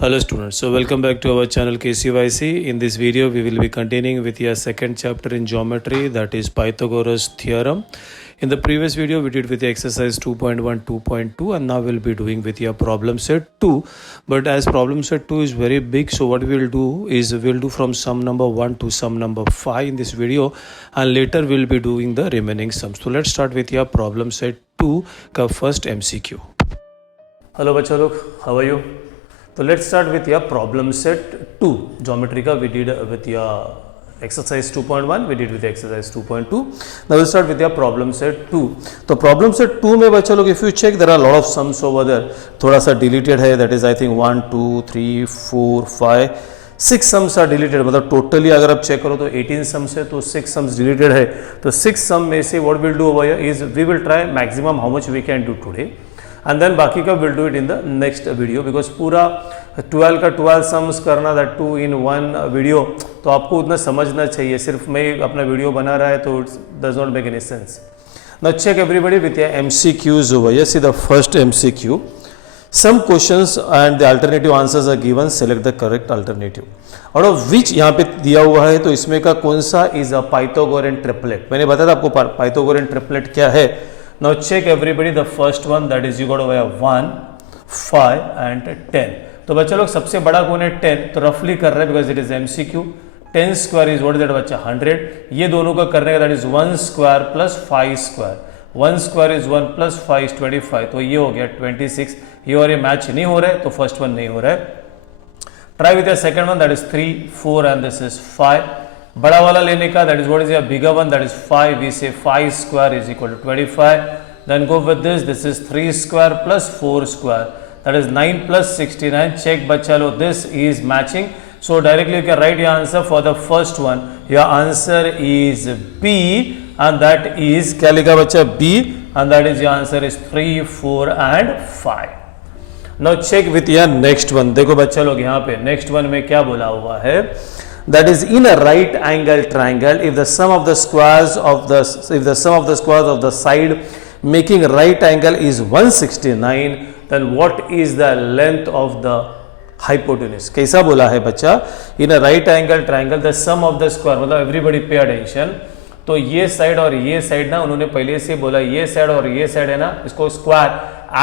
Hello students, so welcome back to our channel KCYC. In this video we will be continuing with your second chapter in geometry, that is Pythagoras theorem. In the previous video we did with the exercise 2.1, 2.2 and now we'll be doing with your problem set 2. But as problem set 2 is very big, so what we will do is we'll do from sum number 1 to sum number 5 in this video and later we'll be doing the remaining sums. So let's start with your problem set 2 का first MCQ. Hello बच्चों लोग, how are you? So let's start with your problem set 2 geometry ka we did with your exercise 2.1, we did with exercise 2.2. Now we'll start with your problem set 2. तो problem set 2 में बच्चा लोग if you check there are a lot of sums over there, थोड़ा सा deleted है, that is I think 1 2 3 4 5 6 sums are deleted. मतलब totally अगर आप check करो तो 18 sums है, तो 6 sums deleted है. तो 6 sum में से what we'll do over here is we will try maximum how much we can do today. And then बाकी का will do it in the next video because पूरा 12 का 12 सम्स करना दैट 2 in 1 वीडियो, तो आपको उतना समझना चाहिए. सिर्फ मैं अपना वीडियो बना रहा है तो it's does not make any sense. Now check everybody with your MCQs over here. See the first MCQ. Some questions and the alternative answers are given. Select the correct alternative. Out of which यहाँ पे दिया हुआ है, तो इसमें का कौन सा इज अ पाइथागोरन ट्रिपलेट. मैंने बताया था आपको पाइथागोरन ट्रिपलेट क्या है. Now check everybody the first one, that is you got over 1, 5 and 10. तो बच्चा लोग सबसे बड़ा कौन है 10, तो रफली कर रहे हैं because it is MCQ. 10 square is what is that बच्चा 100. ये दोनों का करने का that is 1 square plus 5 square. 1 square is 1 plus 5 is 25. तो ये हो गया 26. ये और ये मैच नहीं हो रहा है तो फर्स्ट वन नहीं हो रहा है. Try with the second one, that is 3 4 and this is 5. बड़ा वाला लेने का that is what is your bigger one, that is 5. We say 5 square is equal to 25. Then go with this is 3 square plus 4 square, that is 9 plus 69. Check बच्चा लो, this is matching. So directly you can write your answer for the first one. Your answer is B and that is क्या लिखा बच्चा B and that is your answer is 3 4 and 5. Now check with your next one. देखो बच्चा लोग यहाँ पे next one में क्या बोला हुआ है, that is in a right angle triangle if the sum of the squares of the side making right angle is 169, then what is the length of the hypotenuse. कैसा बोला है बच्चा, in a right angle triangle the sum of the square, मतलब everybody pay attention. तो ये side और ये side ना उन्होंने पहले से बोला, ये साइड और ये साइड है ना, इसको स्क्वायर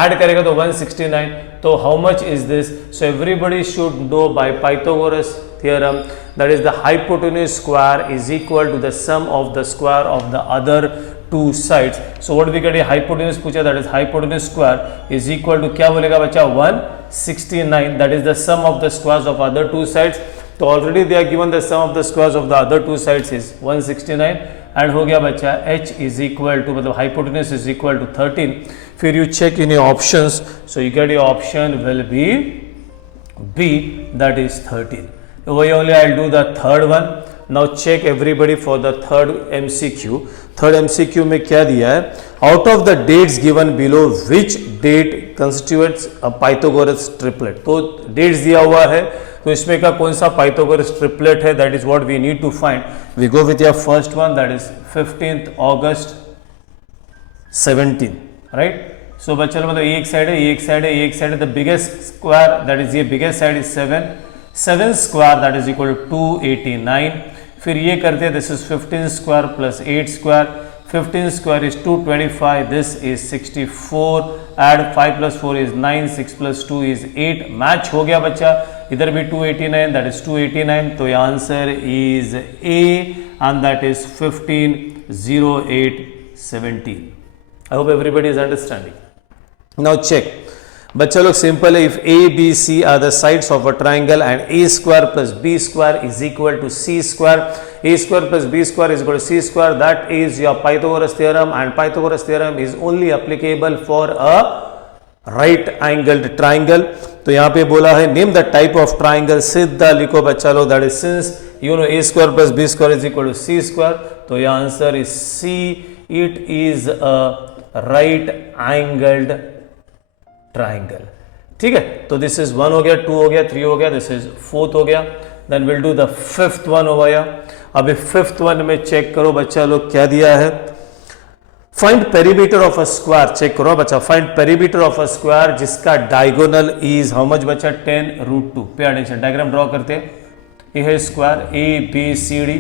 ऐड करेगा तो 169. तो how much is this. So everybody should know by Pythagoras theorem that is the hypotenuse square is equal to the sum of the square of the other two sides. So what we get, hypotenuse पूछा, that is hypotenuse square is equal to क्या बोलेगा बच्चा 169, that is the sum of the squares of other two sides. तो already they are given the sum of the squares of the other two sides is 169 and हो गया बच्चा h is equal to मतलब hypotenuse is equal to 13. फिर you check in your options, so you get your option will be B, that is 13. Over here only I'll do the third one. Now check everybody for the third MCQ. Third MCQ में क्या दिया है, out of the dates given below which date constitutes a Pythagoras triplet. तो dates दिया हुआ है, तो इसमें का कौन सा Pythagoras triplet है, that is what we need to find. We go with your first one, that is 15th August 17, right? So बच्चा लोग मतलब एक साइड है, एक साइड है, एक साइड है. The biggest square, that is ये biggest side is 7 square that is equal to 289. फिर ये करते हैं, this is 15 square plus 8 square. 15 square is 225, this is 64. Add 5 plus 4 is 9, 6 plus 2 is 8. Match हो गया बच्चा, इधर भी 289, दैट इज 289. तो answer is A and that is 15 08 17. I hope everybody is understanding. Now check बच्चा लोग, सिंपल है. If A B C are the sides of a triangle and A square plus B square is equal to C square. A square plus B square is equal to C square, that is your Pythagoras theorem and Pythagoras theorem is only applicable for a right angled triangle. तो यहाँ पे बोला है name the type of triangle. सीधा लिखो बच्चा लोग, that is since you know A square plus B square is equal to C square, तो ये answer is C. It is a right angled triangle. ठीक है, तो दिस इज 1 हो गया, 2 हो गया, 3 हो गया, दिस इज 4th हो गया. Then will do the 5th one over here. अभी 5th वन में चेक करो बच्चा लोग क्या दिया है. Find perimeter of a square, check करो बच्चा, find perimeter of a square जिसका डायगोनल इज हाउ मच बच्चा 10√2। पे अटेंशन, डायग्राम ड्रॉ करते हैं। ये है square ABCD,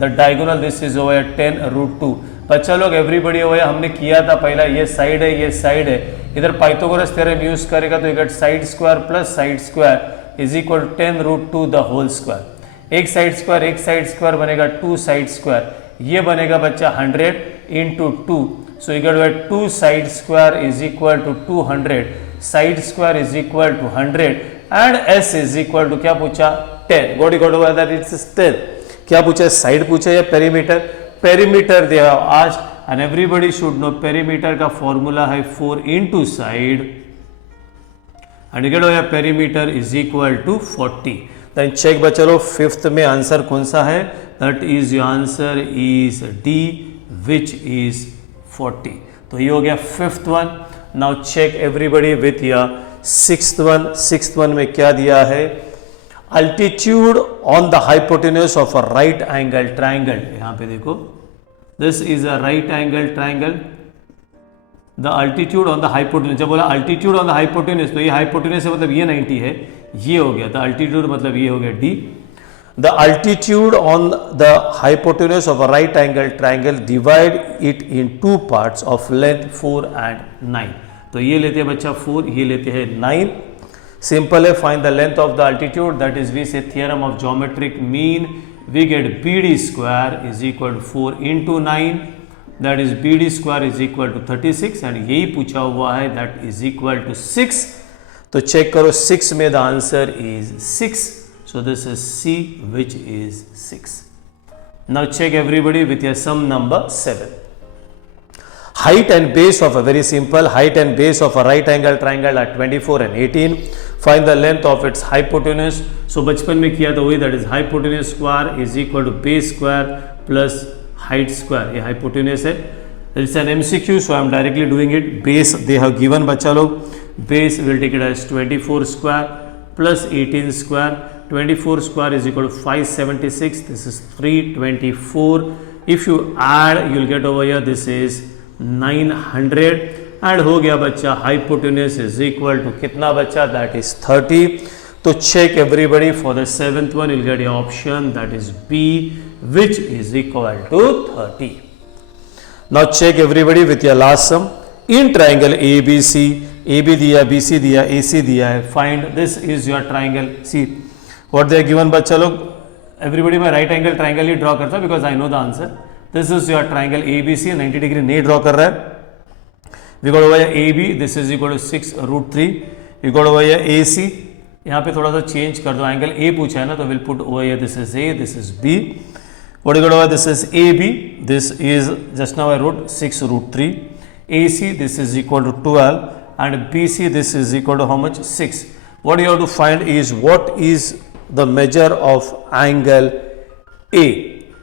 the diagonal this is over 10√2। बच्चा लोग एवरीबडी ओवर हमने किया था पहला, ये साइड है ये साइड है, इधर पाइथागोरस थ्योरम यूज करेगा तो ये side square plus side square is equal 10√2 the whole square. एक साइड स्क्वायर बनेगा 2 साइड स्क्वायर, ये बनेगा बच्चा 100 into 2, so equal to 2 side square is equal to 200, side square is equal to 100 and s is equal to क्या पूछा 10। What you got over that, it's 10। क्या पूछा, side पूछा या perimeter? Perimeter they have asked and everybody should know perimeter का formula है 4 into side and you get over perimeter is equal to 40। Then check बच्चा लोग, फिफ्थ में answer कौन सा है? That is your answer is D which is 40। तो ये हो गया fifth one. Now check everybody with your sixth one. Sixth one में क्या दिया है? Altitude on the hypotenuse of a right angle triangle. यहां पे देखो, this is a right angle triangle, the altitude on the hypotenuse. जब बोला altitude on the hypotenuse तो ये हाइपोटेन्यूज मतलब ये 90 है, ये हो गया द अल्टीट्यूड, मतलब ये हो गया D. The altitude on the hypotenuse of a right angle triangle, divide it in 2 parts of length 4 and 9। तो ये लेते हैं बच्चा 4, ये लेते हैं 9। सिंपल है, find the length of the altitude, that is we say theorem of geometric mean, we get BD square is equal to 4 into 9, that is BD square is equal to 36 and यही पूछा हुआ है, that is equal to 6। तो check करो 6 में the answer is 6, so this is C which is 6. Now check everybody with your sum number 7. Height and base of a very simple, height and base of a right angle triangle are 24 and 18. Find the length of its hypotenuse. So बचपन में किया था वही, that is hypotenuse square is equal to base square plus height square. ये hypotenuse है. It's an MCQ, so I am directly doing it. Base they have given बच्चा लोग. Base will take it as 24 square plus 18 square. 24 square is equal to 576. This is 324. If you add, you will get over here. This is 900. And हो गया बच्चा hypotenuse is equal to कितना बच्चा? That is 30. तो check everybody for the seventh one. You'll get your option, that is B, which is equal to 30. Now check everybody with your last sum. In triangle ABC, AB दिया, BC दिया, AC दिया है. Find this is your triangle. See what they are given बच्चा लोग. Everybody मैं right angle triangle ही draw करता because I know the answer. This is your triangle ABC. 90 degree नहीं draw कर रहा है. We got over here AB. This is equal to 6 root 3. You got over here AC. यहाँ पे थोड़ा सा change कर दो. एंगल A पूछा है ना, तो will put over here this is A, this is B. What you got over this is AB. This is just now I wrote 6 root 3. AC this is equal to 12 and BC this is equal to how much? 6. What you have to find is what is the measure of angle A.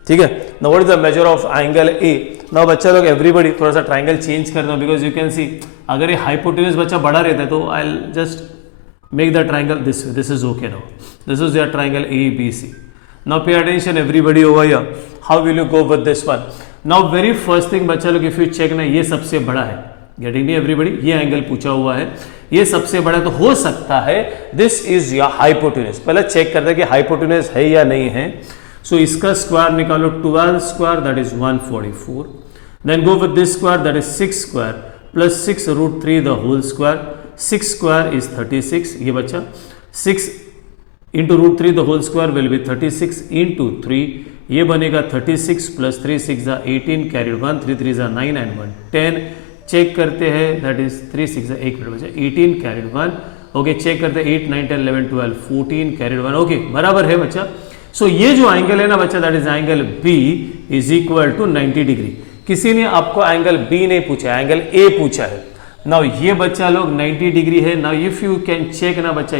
ठीक है. Now what is the measure of angle A? Now बच्चा लोग everybody थोड़ा सा triangle change कर दो because you can see अगर ये हाइपोटेन्यूज बच्चा बड़ा रहता है तो I'll just make the triangle this way. This is okay now. This is your triangle ABC. Now pay attention everybody over here. How will you go with this one? Now very first thing बच्चा लोग if you check ना, ये सबसे बड़ा है. Getting me everybody? ये angle पूछा हुआ है, ये सबसे बड़ा, तो हो सकता है this is your hypotenuse. पहले चेक करते हैं कि hypotenuse है या नहीं है. So इसका स्क्वायर निकालो. 12 square that is 144. Then go with this square, that is 6 square plus 6 root 3 the whole square. 6 square is 36. ये बच्चा 6 into root 3 the whole square will be 36 into 3. ये बनेगा 36 plus 3 6 are 18 carried 1 3 3 are 9 and 1 10. Check करते हैं, that is 3 6 are 1 बचा 18 carried 1. Okay check करते हैं 8 9 10 11 12 14 carried 1. Okay बराबर है बच्चा. सो ये जो एंगल है ना बच्चा, that is angle B is equal to 90 degree. किसी ने आपको एंगल B नहीं पूछा, एंगल A पूछा है. नाउ ये बच्चा लोग 90 डिग्री है. Now if you can check ना बच्चा,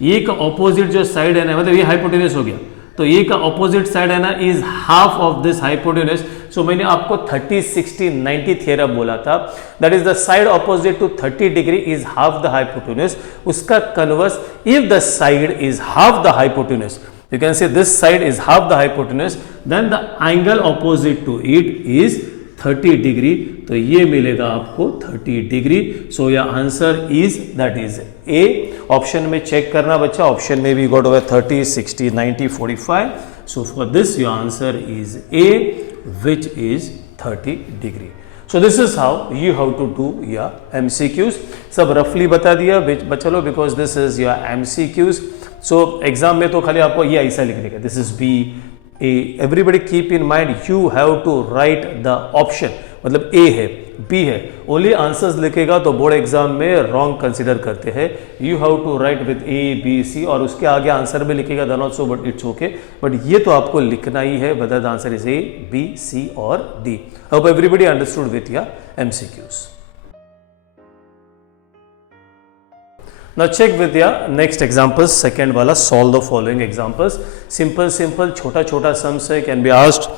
ये का ऑपोजिट जो साइड है ना, मतलब ये हाइपोटेन्यूज हो गया, तो ये का ऑपोजिट साइड है ना is half of this hypotenuse. So मैंने आपको 30 60 90 थ्योरम बोला था, that is the side opposite to 30 degree is half the hypotenuse. उसका converse, if the side is half the hypotenuse, you can say this side is half the hypotenuse, then the angle opposite to it is 30 degree, तो ये मिलेगा आपको 30 degree. So your answer is that is a. Option में check करना बच्चा, option में भी got over 30, 60, 90, 45. So for this your answer is A, which is 30 degree. So this is how you have to do your MCQs. सब रफली बता दिया बच्चा लो, because this is your MCQs. So exam में तो खाली आपको ये ऐसा लिखने का, this is B A. Everybody keep in mind you have to write the option, मतलब ए है बी है, ओनली आंसर्स लिखेगा तो बोर्ड एग्जाम में रॉन्ग कंसिडर करते हैं. You have to write with A B C, और उसके आगे आंसर भी लिखेगा then also, but it's okay. But ये तो आपको लिखना ही है, whether the answer is A B C और D. Hope everybody understood with your MCQs. Now check with your next examples. Second वाला, solve the following examples. Simple छोटा छोटा sums है, can be asked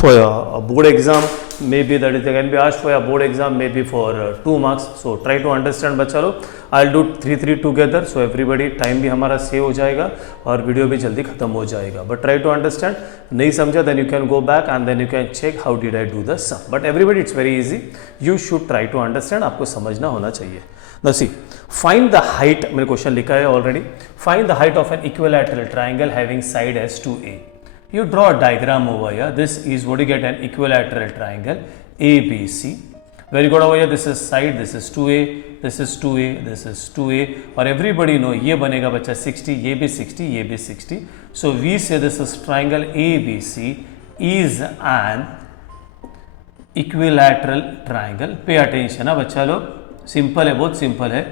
for your board exam, maybe that is can be asked for your board exam, maybe for 2 marks. So try to understand बच्चा लोग. I'll do 3 together, so everybody time भी हमारा save हो जाएगा और video भी जल्दी खत्म हो जाएगा. But try to understand. नहीं समझा then you can go back and then you can check how did I do the sum. But everybody it's very easy. You should try to understand. आपको समझना होना चाहिए. Now see, find the height, मैंने question लिखा है already. Find the height of an equilateral triangle having side as 2a. You draw a diagram over here. This is what you get, an equilateral triangle ABC. Very good over here. This is side, this is 2a, this is 2a, this is 2a. और everybody know ये बनेगा बच्चा 60, ये भी 60, ये भी 60. So we say this is triangle ABC is an equilateral triangle. Pay attention ना बच्चा लोग. सिंपल है, बहुत सिंपल है,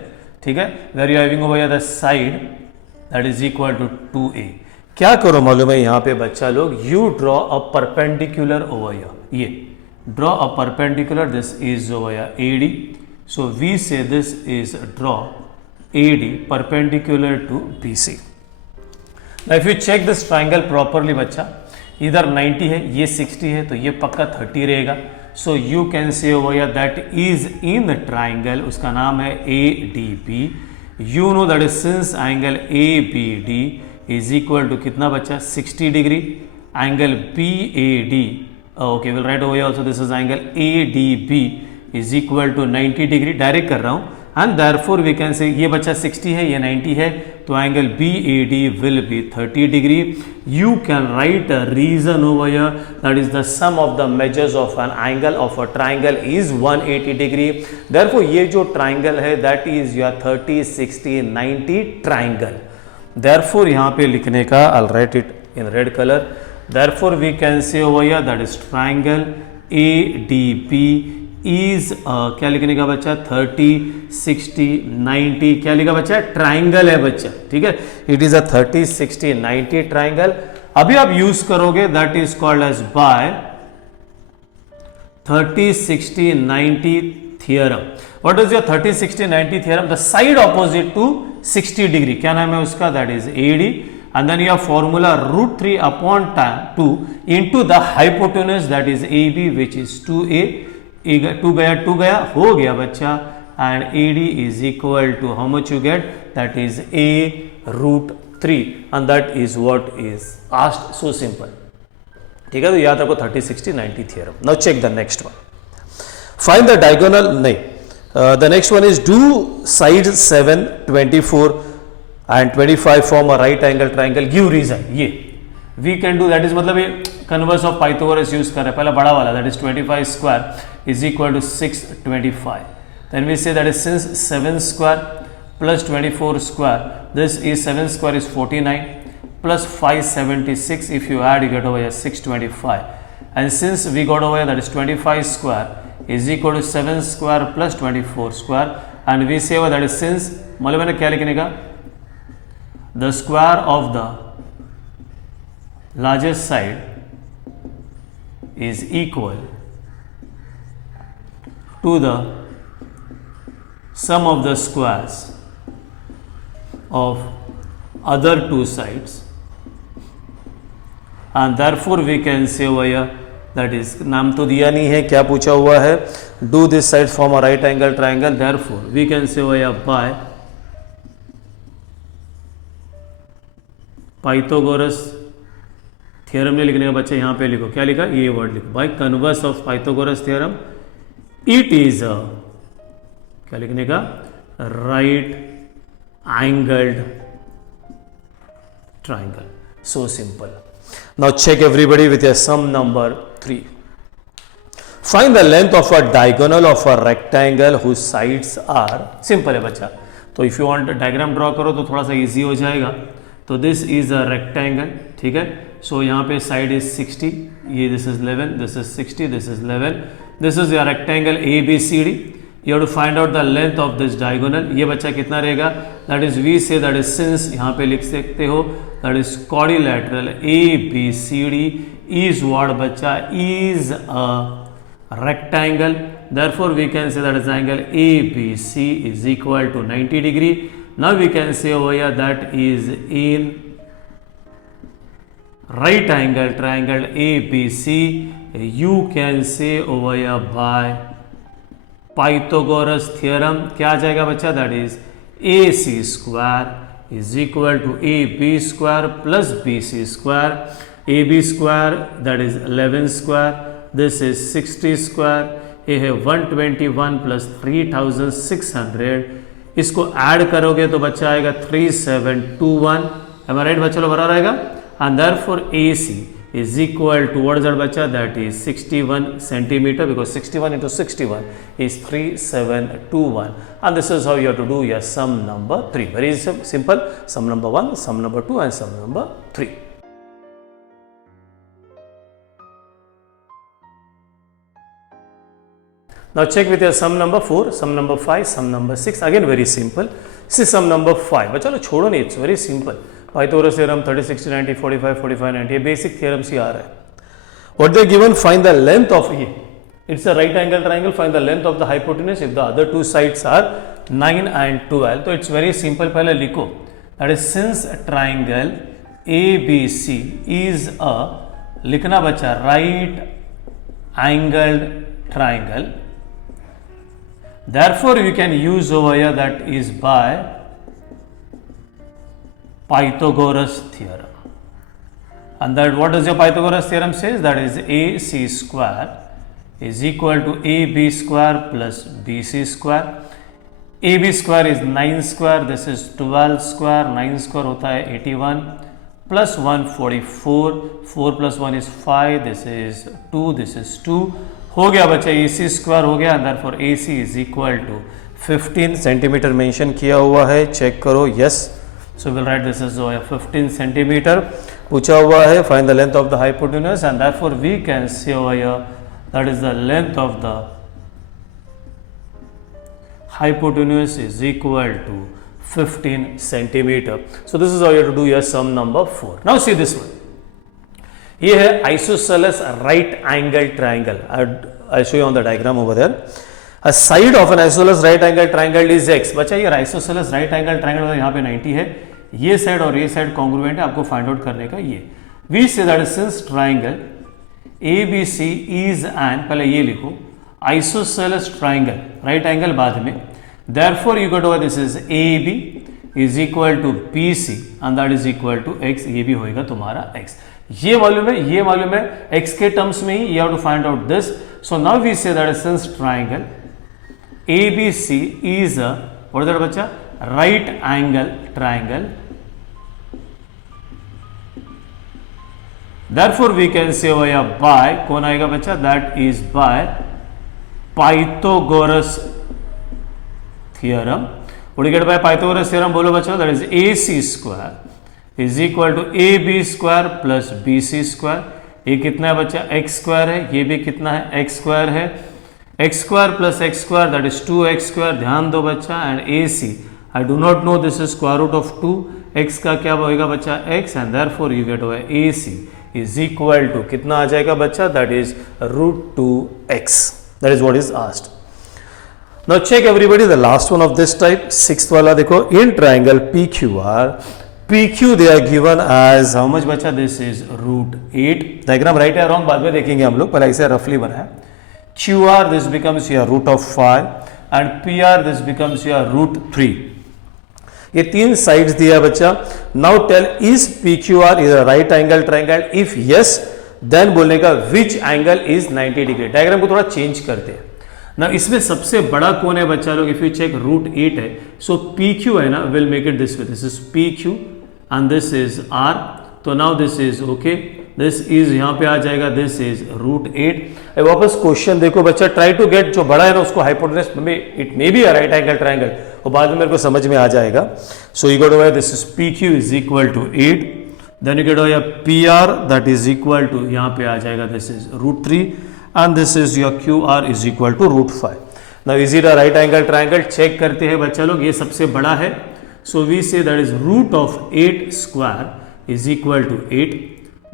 ठीक है. Where you having over here the side that is equal to 2a. क्या करो मालूम है यहाँ पे बच्चा लोग, you draw a perpendicular over here. ये draw a perpendicular, this is over here AD. So we say this is draw AD perpendicular to BC. Now if you check this triangle properly बच्चा, इधर 90 है, ये 60 है, तो ये पक्का 30 रहेगा. So you can say over here that is in the triangle, उसका नाम है ADB. You know that is since angle ABD is equal to कितना बच्चा 60 degree, angle BAD, okay we'll write over here also this is angle ADB is equal to 90 degree. Direct कर रहा हूँ, and therefore we can say ये बच्चा 60 है, ये 90 है, तो angle BAD will be 30 degree. You can write a reason over here, that is the sum of the measures of an angle of a triangle is 180 degree. Therefore ये जो triangle है that is your 30, 60, 90 triangle. Therefore यहाँ पे लिखने का I'll write it in red color. Therefore we can say over here that is triangle ADP is क्या लिखने का बच्चा 30, 60, 90. क्या लिखा बच्चा, ट्राइंगल है बच्चा, ठीक है. It is a 30, 60, 90 triangle. अभी आप यूज करोगे that is called as by 30, 60, 90 theorem. What is your 30, 60, 90 theorem? The side opposite to 60 degree, क्या नाम है उसका, that is AD. and then your formula √3 upon 2 into the hypotenuse that is AB which is 2a. 2 गया हो गया बच्चा, and AD is equal to how much you get, that is a √3, and that is what is asked. So simple, ठीक है. तो याद रखो 30, 60, 90 theorem. Now check the next one. Find the diagonal. नहीं, the next one is do sides 7, 24 and 25 form a right angle triangle. Give reason. ये we can do, that is मतलब ये converse of Pythagoras use कर रहे हैं. पहला बड़ा वाला that is 25 square is equal to 625. Then we say that is since 7 square plus 24 square, this is 7 square is 49 plus 576. If you add, you get over here 625. And since we got over here that is 25 square is equal to 7 square plus 24 square, and we say over that is since मतलब मैंने क्या लिखने का, the square of the largest side is equal to the sum of the squares of other two sides, and therefore we can say over here that is, नाम तो दिया नहीं है, क्या पूछा हुआ है, do this side form a right angle triangle. Therefore we can say over here by Pythagoras theorem नहीं लिखने का बच्चा यहाँ पे लिखो, क्या लिखा, ये वर्ड लिखो, by converse of Pythagoras theorem it is अ, क्या लिखने का, right angled triangle. So simple. Now check everybody with your sum number 3. Find the length of a diagonal of a rectangle whose sides are, simple है बच्चा, तो if you want diagram draw करो तो थोड़ा सा easy हो जाएगा. तो this is a rectangle, ठीक है, so यहाँ पे side is 60, ये this is 11, this is 60, this is 11, this is your rectangle ABCD. You have to find out the length of this diagonal. ये बच्चा कितना रहेगा, that is we say that is since, यहाँ पे लिख सकते हो that is quadrilateral ABCD is what बच्चा, is a rectangle. Therefore we can say that is angle ABC is equal to 90 degree. Now we can say over here that is in right angle triangle ABC. You can say over here by Pythagoras theorem, क्या आ जाएगा बच्चा, that is AC square is equal to AB square plus BC square. AB square that is 11 square, this is 60 square, ये है 121 plus 3600, इसको add करोगे तो बच्चा आएगा 3721. एम आई राइट बच्चा, लो बराबर आएगा. And therefore AC is equal to what is that bacha, that is 61 centimeter, because 61 into 61 is 3721. And this is how you have to do your sum number 3. Very simple. Sum number 1, sum number 2 and sum number 3. Now check with your sum number 4, sum number 5, sum number 6. Again very simple. This is sum number 5. बच्चा लो छोड़ो नहीं, it's very simple. Pythagoras theorem 30, 60, 90, 45, 45, 90, ये basic theorems ही आ रहा है. What they given, find the length of ये. It's a right angle triangle. Find the length of the hypotenuse if the other two sides are 9 and 12. तो it's very simple. पहले लिखो. That is since a triangle ABC is a, लिखना बच्चा, right angled triangle. Therefore we can use over here that is by Pythagoras theorem. And that what does your Pythagoras theorem says? That is AC square is equal to AB square plus BC square. AB square is 9 square, this is 12 square, 9 square होता है 81 plus 144, 4 plus 1 is 5, this is 2, this is 2. हो गया बच्चा, AC square हो गया. and therefore AC is equal to 15 centimetre mention किया हुआ है, चेक करो. yes, so we'll write this as 15 centimeter. पूछा हुआ है find the length of the hypotenuse, and therefore we can say over here that is the length of the hypotenuse is equal to 15 centimeter. So this is how you have to do your sum number 4. Now see this one. ये है isosceles right angle triangle. I'll show you on the diagram over there. A side of an isosceles right angle triangle is x. बच्चा ये isosceles right angle triangle यहाँ पे 90 है, ये side और ये साइड कॉन्ग्रुएंट है, आपको फाइंड आउट करने का. ये we say that since triangle ABC is an, पहले ये लिखो, isosceles triangle, right angle बाद में, therefore you got over this is AB is equal to BC and that is equal to x. ये भी होएगा तुम्हारा x. ये मालूम है, ये मालूम है, x के टर्म्स में ही you have to find out this. So now we say that since triangle ABC is a, what is that बच्चा, right angle triangle, therefore we can say over here by, कौन आएगा बच्चा, that is by Pythagoras theorem. What do you get by Pythagoras theorem, बोलो बच्चा, that is AC square is equal to AB square plus BC square. ये कितना है बच्चा, x square है, ये भी कितना है, x square है, x square plus x square that is 2x square. ध्यान दो बच्चा, and AC I do not know, this is square root of 2, x का क्या होगा बच्चा, x, and therefore you get over AC is equal to कितना आ जाएगा बच्चा, that is root 2x. That is what is asked. Now check everybody the last one of this type, sixth वाला देखो. In triangle PQR, PQ they are given as how much बच्चा, this is root 8. Diagram right है wrong बाद में देखेंगे हम लोग, पहले ऐसे रफली बनाया. QR this becomes your root of 5 and PR this becomes your root 3. ये तीन साइड्स दिया बच्चा। Now tell is P Q R is a right angle triangle, if yes then बोलने का which angle is 90 degree. Diagram को थोड़ा change करते हैं ना। इसमें सबसे बड़ा कौन है बच्चा लोग, इफ यू चेक √8 है, सो पी क्यू है ना, will make it this way, this is P Q and this is R. तो now this is okay, this is यहां पे आ जाएगा, दिस इज √8। वापस क्वेश्चन देखो बच्चा, ट्राई टू गेट जो बड़ा है ना उसको हाइपोटेनस में, it may be a right angle triangle, और बाद में मेरे को समझ में आ जाएगा। So you got to this is P Q is equal to 8, then you get या P R that is equal to, यहां पे आ जाएगा this is √3 and this is your Q R is equal to √5। Now is it a right angle triangle? Check करते हैं बच्चा लोग, ये सबसे बड़ा है, so we say that is √8 square is equal to 8।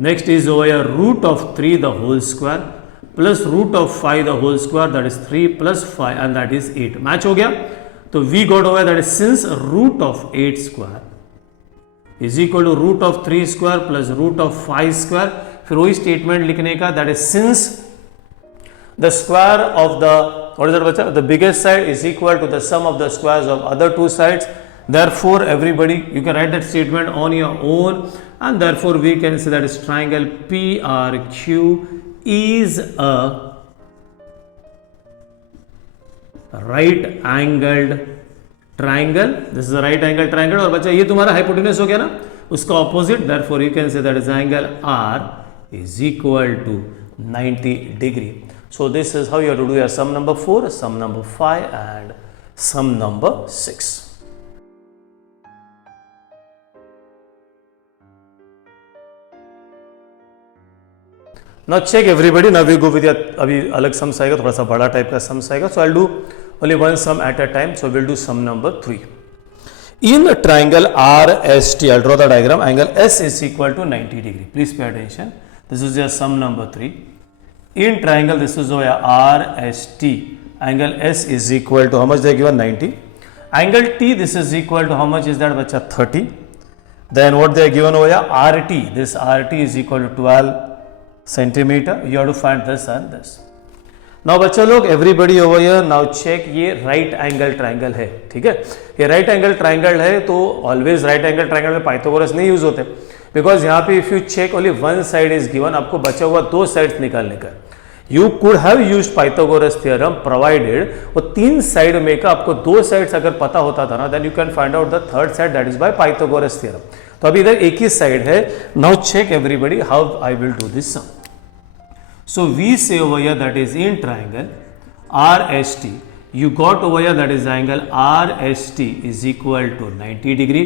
Next is over here √3 the whole square plus √5 the whole square, that is 3 plus 5 and that is 8. Match हो गया? तो we got over that is since √8 square is equal to √3 square plus √5 square, फिर वही statement लिखने का, that is since the square of the, what is that बच्चा, the biggest side is equal to the sum of the squares of other two sides, therefore everybody you can write that statement on your own, and therefore we can say that is triangle PRQ is a right angled triangle. This is a right angle triangle, और बच्चा ये तुम्हारा hypotenuse हो गया ना, उसका opposite, therefore you can say that is angle R is equal to 90 degree. So this is how you have to do your sum number 4, sum number 5 and sum number 6. Now check everybody, now we go with your, अभी अलग sums आएगा, थोड़ा सा बड़ा type का sums आएगा, so I'll do only one sum at a time, so we'll do sum number 3. In a triangle RST, I'll draw the diagram, angle S is equal to 90 degree. Please pay attention. This is your sum number 3. In triangle, this is your RST, angle S is equal to how much they given, 90. Angle T, this is equal to how much is that bacha, 30. Then what they are given over here, RT, this RT is equal to 12 centimeter. You have to find this and this. Now बच्चा लोग, everybody over here now check, ये right angle triangle है, ठीक है, ये right angle triangle है, तो always right angle triangle में पाइथागोरस नहीं यूज होते, because यहाँ पे if you check only one side is given, आपको बचा हुआ दो sides निकालने का। You could have used Pythagoras theorem provided वो तीन साइड में का आपको दो साइड्स अगर पता होता था ना, then you can find out the third side, that is by Pythagoras theorem. तो अभी इधर एक ही साइड है। Now check everybody how I will do this sum. So we say over here that is in triangle RST, you got over here that is angle RST is equal to 90 degree.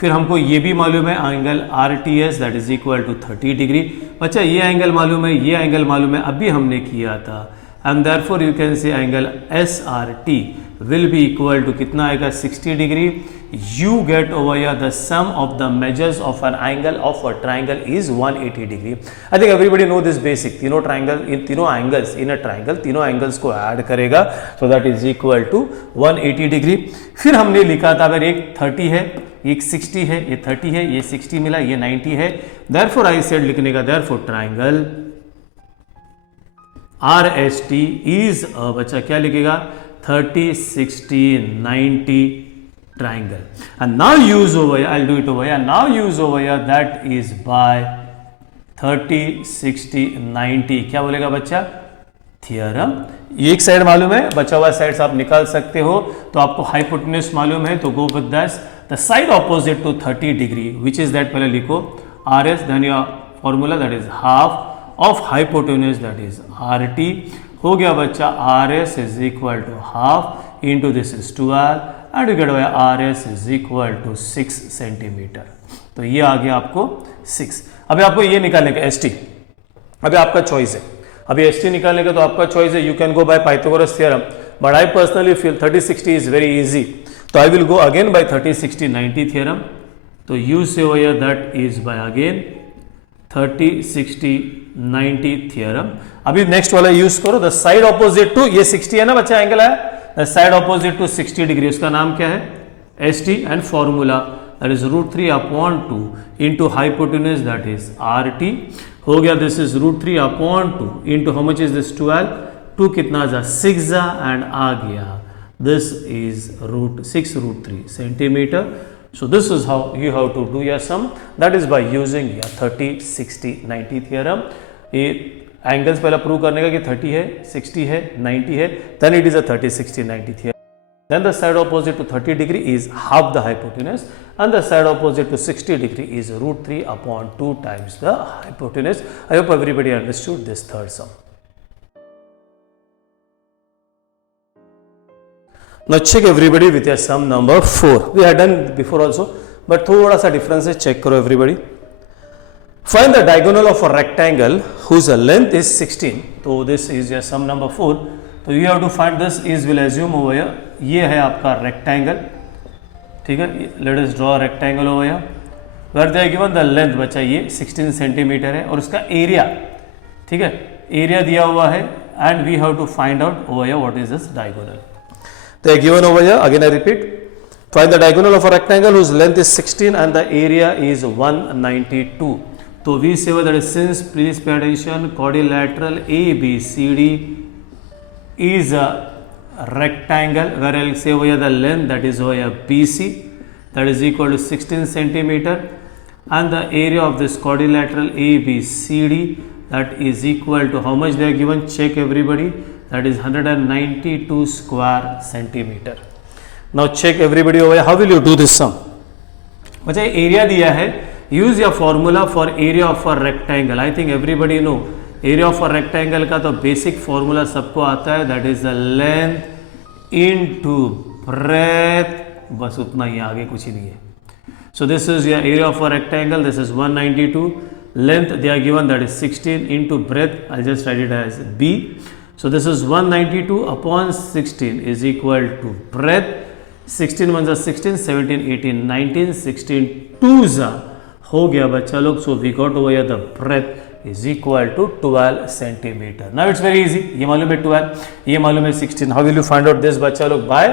फिर हमको ये भी मालूम है angle RTS that is equal to 30 degree. बच्चा ये angle मालूम है, ये एंगल मालूम है, अभी हमने किया था, and therefore you can say angle SRT will be equal to कितना आएगा, 60 degree. You get over here the sum of the measures of an angle of a triangle is 180 degree. I think everybody know this basic. तीनों triangle, इन तीनों angles in a triangle, तीनों angles को add करेगा, so that is equal to 180 degree. फिर हमने लिखा था अगर एक 30 है, एक 60 है, ये 30 है, ये 60 मिला, ये 90 है, therefore I said लिखने का, therefore triangle RST is a, बच्चा क्या लिखेगा, 30, 60, 90 triangle. And now use over here, I'll do it over here, now use over here, that is by 30, 60, 90, क्या बोलेगा बच्चा, थियरम। एक साइड मालूम है, बचा हुआ साइड्स आप निकाल सकते हो, तो आपको हाइपोटेन्यूज मालूम है, तो go with this, the side opposite to 30 degree which is that, पहले लिखो RS, then your formula that is half of hypotenuse that is RT। हो गया बच्चा, RS is equal to half into this is 12 and you get RS is equal to 6 centimetre. तो ये आ गया आपको 6। अभी आपको ये निकालने का ST, अभी आपका चॉइस है, अभी ST निकालने का तो आपका चॉइस है, you can go by Pythagoras theorem, but I personally feel 30, 60 is very easy, तो I will go again by 30, 60, 90 theorem. तो use say over here that is by again 30, 60, 90 theorem. अभी नेक्स्ट वाला use करो, the side opposite to, ये 60 है ना बच्चा angle है, the side opposite to 60 degree, उसका नाम क्या है, ST, and formula that is √3/2 into hypotenuse that is RT। हो गया, this is √3/2 into how much is this 12, 2 कितना जा 6 जा, एंड आ गया this is √6 √3 centimetre. So this is how you have to do your sum. That is by using your 30, 60, 90 theorem. ये angles पहला prove करने का कि 30 है, 60 है, 90 है, then it is a 30, 60, 90 theorem. Then the side opposite to 30 degree is half the hypotenuse, and the side opposite to 60 degree is root 3 upon 2 times the hypotenuse. I hope everybody understood this third sum. Now check everybody with your sum number 4. We had done before also, but थोड़ा सा difference है, check करो everybody. Find the diagonal of a rectangle whose length is 16. So this is your sum number 4. So you have to find this is will assume over here. ये है आपका rectangle, ठीक है. Let us draw a rectangle over here. Where they are given the length बच्चा ये 16 centimetre है और उसका एरिया, ठीक है, एरिया दिया हुआ है, and we have to find out over here what is this diagonal. They are given over here. Again I repeat. Find the diagonal of a rectangle whose length is 16 and the area is 192. So we say that is since, please pay attention, quadrilateral ABCD is a rectangle where I will say over here the length, that is over here BC, that is equal to 16 centimeter, and the area of this quadrilateral ABCD, that is equal to how much they are given, check everybody, that is 192 square centimeter. Now check everybody over here, how will you do this sum? बच्चा area दिया है, use your formula for area of a rectangle. I think everybody know area of a rectangle का तो basic formula सबको आता है, that is the length into breadth, बस उतना ही, आगे कुछ ही नहीं है. So this is your area of a rectangle, this is 192, length they are given, that is 16, into breadth I'll just write it as B. So this is 192 upon 16 is equal to breadth, 16 ones are 16, 17, 18, 19, 16 twos are हो गया बच्चा लोग. So we got over here the breadth is equal to 12 centimetre. Now it's very easy, ये मालूम है 12, ये मालूम है 16. How will you find out this बच्चा लोग? By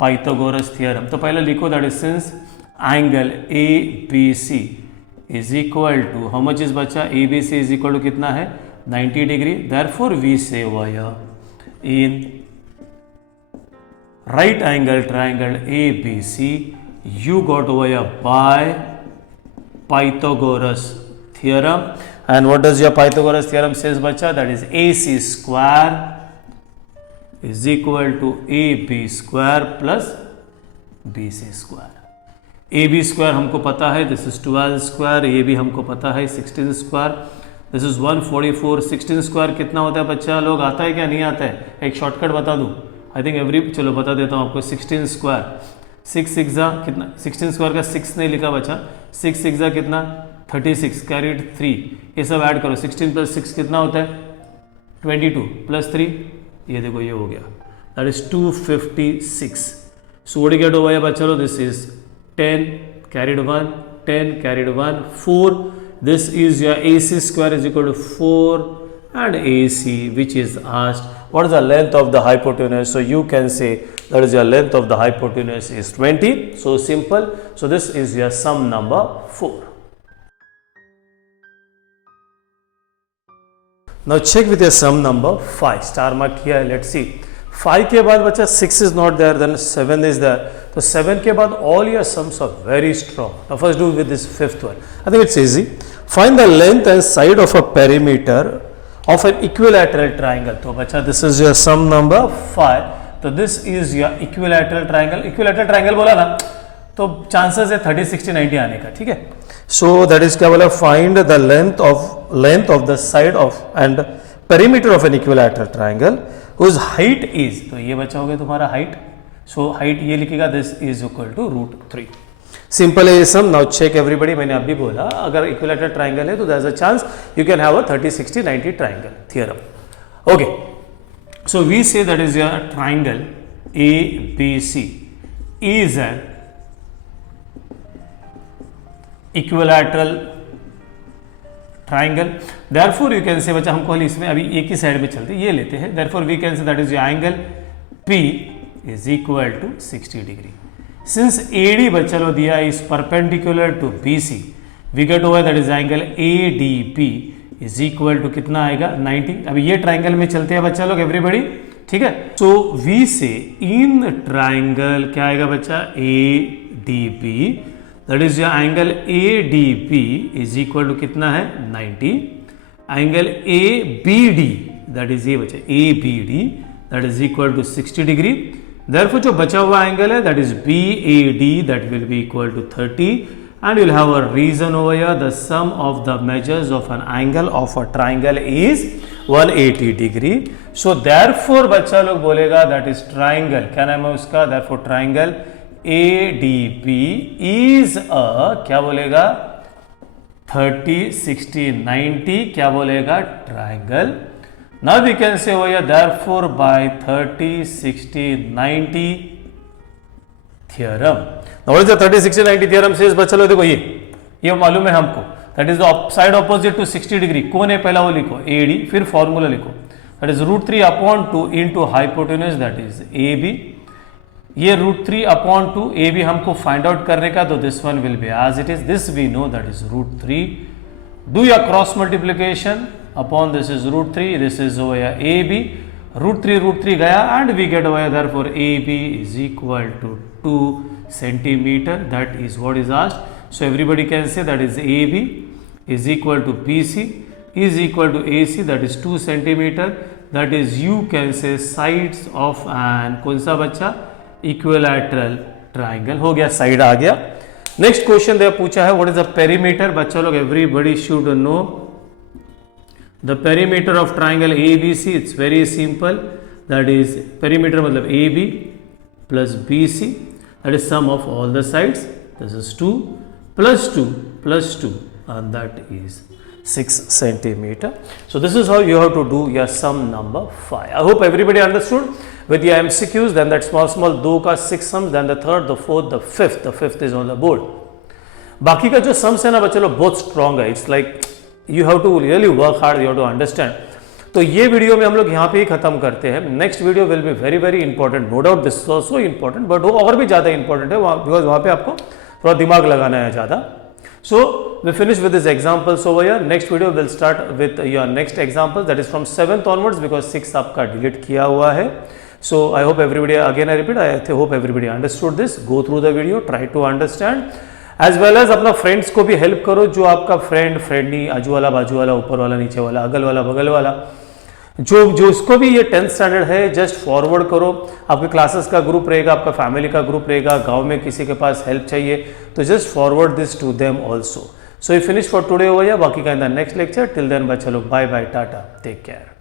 Pythagoras theorem. तो पहले लिखो that is since angle A B C is equal to how much is बच्चा, A B C is equal to कितना है, 90 degree. Therefore we say over here in right angle triangle A B C you got over here by Pythagoras theorem. And what does your Pythagoras theorem says bacha? That is AC square is equal to AB square plus BC square. AB square हमको पता है, this is 12 square, AB हमको पता है 16 square, this is 144. 16 square कितना होता है बच्चा लोग, आता है क्या नहीं आता है? एक शॉर्टकट बता दूँ, आई थिंक एवरी, चलो बता देता हूँ आपको. 16 स्क्वायर 6 6 कितना, 16 स्क्वायर का 6 नहीं लिखा बच्चा, 6 6 कितना 36, कैरीड 3, ये सब ऐड करो. 16 प्लस 6 कितना होता है 22 प्लस 3, ये देखो ये हो गया, that is 256. So what you get over here बच्चा लो, this is 10 carried 1, 10 carried 1, 4. This is your AC square is equal to 4 and AC which is asked what is the length of the hypotenuse. So you can say that is your length of the hypotenuse is 20. So simple. So this is your sum number 4. Now check with your sum number 5. Star mark here. Let's see. 5 के बाद बच्चा 6 is not there, then 7 is there. So 7 के बाद all your sums are very strong. Now first do with this fifth one. I think it's easy. Find the length and side of a perimeter of an equilateral triangle. तो बच्चा this is your sum number 5. तो this is your equilateral triangle. Equilateral triangle बोला ना, तो chances है 30, 60, 90 आने का, ठीक है. So that is क्या बोला, find the length of the side of and perimeter of an equilateral triangle whose height is, तो ये बच्चा हो गया तुम्हारा height. So height ये लिखेगा, this is equal to √3. Simple है ये सम. नाउ चेक एवरीबडी, मैंने अभी बोला अगर इक्विलैटरल ट्राइंगल है तो there is a chance you can have a 30 60 90 triangle theorem. Okay, so we say that is your triangle ABC is an equilateral triangle. Therefore you can say, बच्चा हमको इसमें अभी एक ही साइड में चलते ये लेते हैं. Therefore we can say that is your angle P is equal to 60 degree. Since AD बच्चा लो दिया is perpendicular to BC, we get over that is angle ADP is equal to कितना आएगा 90. अभी ये ट्राइंगल में चलते हैं बच्चा लोग एवरीबडी, ठीक है. सो वी से इन ट्राइंगल क्या आएगा बच्चा, D B, that is your angle A D B is equal to कितना है 90, angle A B D that is ये बचे A B D that is equal to 60 degree. Therefore जो बचा हुआ एंगल है that is B A D that will be equal to 30 and you'll have a reason over here. The sum of the measures of an angle of a triangle is 180 degree. So therefore बच्चा लोग बोलेगा that is triangle, क्या नाम है उसका, therefore triangle ADB is a क्या बोलेगा 30 60 90 क्या बोलेगा triangle. Now we can say over here therefore by 30 60 90 theorem. Now what is the 30 60 90 theorem says बच्चा लोग देखो ये मालूम है हमको, that is the side opposite to 60 degree कौन है, पहला वो लिखो AD, फिर फॉर्मूला लिखो that is √3/2 into hypotenuse that is AB। ये √3/2 AB हमको फाइंड आउट करने का, तो this one will be as it is, this we know that is √3, do या cross multiplication upon this is √3, this is over या AB, √3 गया and we get over therefore AB is equal to 2 centimeter, that is what is asked. So everybody can say that is AB is equal to BC is equal to AC, that is 2 centimeter, that is you can say sides of an कौन सा बच्चा equilateral triangle हो गया, side आ गया। Next question दे पूछा है what is the perimeter, बच्चा लोग everybody should know the perimeter of triangle ABC, it's very simple, that is perimeter मतलब AB plus BC, that is sum of all the sides, this is 2 plus 2 plus 2 and that is 6 centimeter. So this is how you have to do your sum number 5. I hope everybody understood with your MCQs, then that small 2 का 6 sums, then the third, the fourth, the fifth is on the board. बाकी का जो sums है ना बच्चों लोग बहुत strong है, it's like you have to really work hard, you have to understand. तो ये वीडियो में हम लोग यहाँ पे ही खत्म करते हैं। Next video will be very very important, no doubt this is also important, but वो और भी ज़्यादा इंपॉर्टेंट है बिकॉज वहाँ पे आपको थोड़ा दिमाग लगाना है ज़्यादा। So we finish with this examples over here. Next video will start with your next example that is from 7th onwards because 6th आपका डिलीट किया हुआ है। So I hope everybody, again I repeat, I hope everybody understood this, go through the video, try to understand as well as अपना friends को भी help करो, जो आपका फ्रेंड नहीं, आजू वाला बाजू वाला ऊपर वाला नीचे वाला अगल वाला बगल वाला जो उसको भी ये 10th स्टैंडर्ड है, जस्ट फॉरवर्ड करो। आपके क्लासेस का ग्रुप रहेगा, आपका फैमिली का ग्रुप रहेगा, गांव में किसी के पास हेल्प चाहिए तो just forward this to them also. So you finish for today over, या बाकी का in the next lecture. Till then बच्चा लोग bye bye, tata, take care.